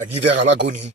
Un hiver à l'agonie,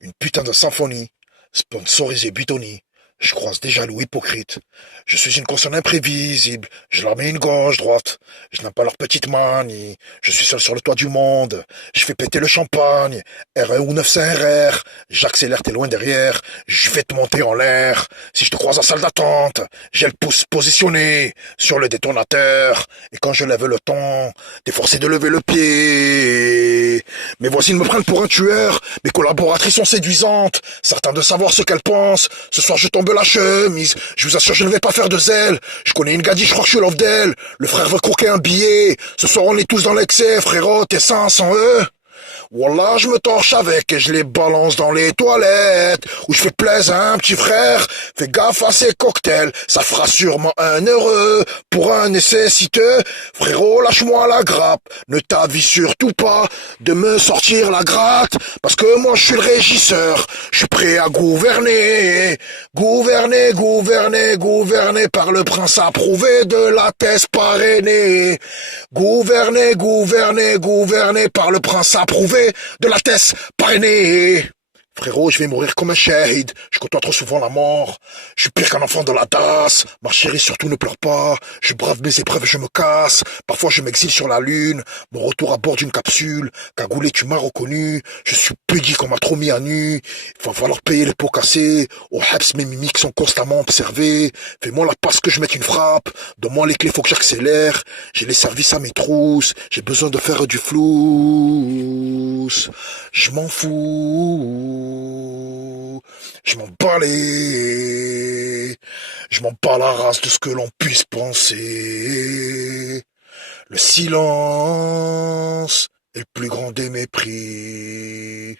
une putain de symphonie, sponsorisé Buitoni. Je croise des jaloux hypocrites. Je suis une consonne imprévisible. Je leur mets une gauche droite. Je n'aime pas leur petite manie. Je suis seul sur le toit du monde. Je fais péter le champagne. R1 ou 9 RR. J'accélère, t'es loin derrière. Je vais te monter en l'air. Si je te croise en salle d'attente, j'ai le pouce positionné sur le détonateur. Et quand je lève le ton, t'es forcé de lever le pied. Mes voisines me prennent pour un tueur. Mes collaboratrices sont séduisantes. Certains de savoir ce qu'elles pensent. Ce soir, je tombe la chemise. Je vous assure, je ne vais pas faire de zèle. Je connais une gadie, je crois que je suis love d'elle. Le frère veut croquer un billet. Ce soir, on est tous dans l'excès, frérot. T'es 500 eux. Wallah, je me torche avec et je les balance dans les toilettes. Où je fais plaisir à un petit frère. Fais gaffe à ces cocktails. Ça fera sûrement un heureux. Pour un nécessiteux. Frérot, lâche-moi la grappe. Ne t'avis surtout pas de me sortir la gratte. Parce que moi, je suis le régisseur. Je suis prêt à gouverner. Gouverner, gouverner, gouverner par le prince approuvé de la thèse parrainée. Gouverner, gouverner, gouverner par le prince approuvé de la thèse parrainée. Frérot, je vais mourir comme un shahid. Je côtoie trop souvent la mort. Je suis pire qu'un enfant de la DAS. Ma chérie, surtout ne pleure pas. Je brave mes épreuves et je me casse. Parfois, je m'exile sur la lune. Mon retour à bord d'une capsule. Cagoulé, tu m'as reconnu. Je suis pudique, on m'a trop mis à nu. Il va falloir payer les pots cassés. Au Habs, mes mimiques sont constamment observées. Fais-moi la passe que je mette une frappe. Donne-moi les clés, faut que j'accélère. J'ai les services à mes trousses. J'ai besoin de faire du flou. Je m'en fous. Je m'en bats Je m'en bats la race de ce que l'on puisse penser. Le silence est le plus grand des mépris.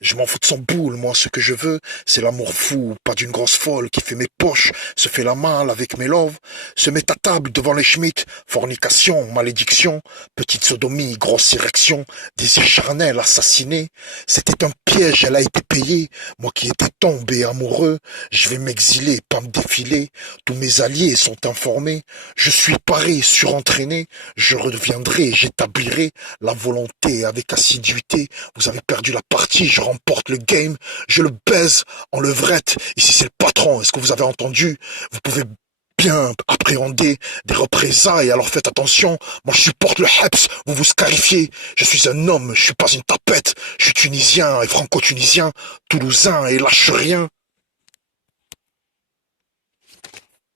Je m'en fous de son boule, moi ce que je veux, c'est l'amour fou, pas d'une grosse folle qui fait mes poches, se fait la malle avec mes loves, se met à table devant les schmitts, fornication, malédiction, petite sodomie, grosse érection, désir charnel, assassiné. C'était un piège, elle a été payée, moi qui étais tombé amoureux, je vais m'exiler, pas me défiler, tous mes alliés sont informés, je suis paré, surentraîné, je reviendrai, j'établirai la volonté avec assiduité, vous avez perdu la partie, je remporte le game, je le baise en levrette. Ici c'est le patron, est-ce que vous avez entendu? Vous pouvez bien appréhender des représailles, alors faites attention. Moi je supporte le Habs, vous vous scarifiez. Je suis un homme, je suis pas une tapette. Je suis tunisien et franco-tunisien, toulousain et lâche rien.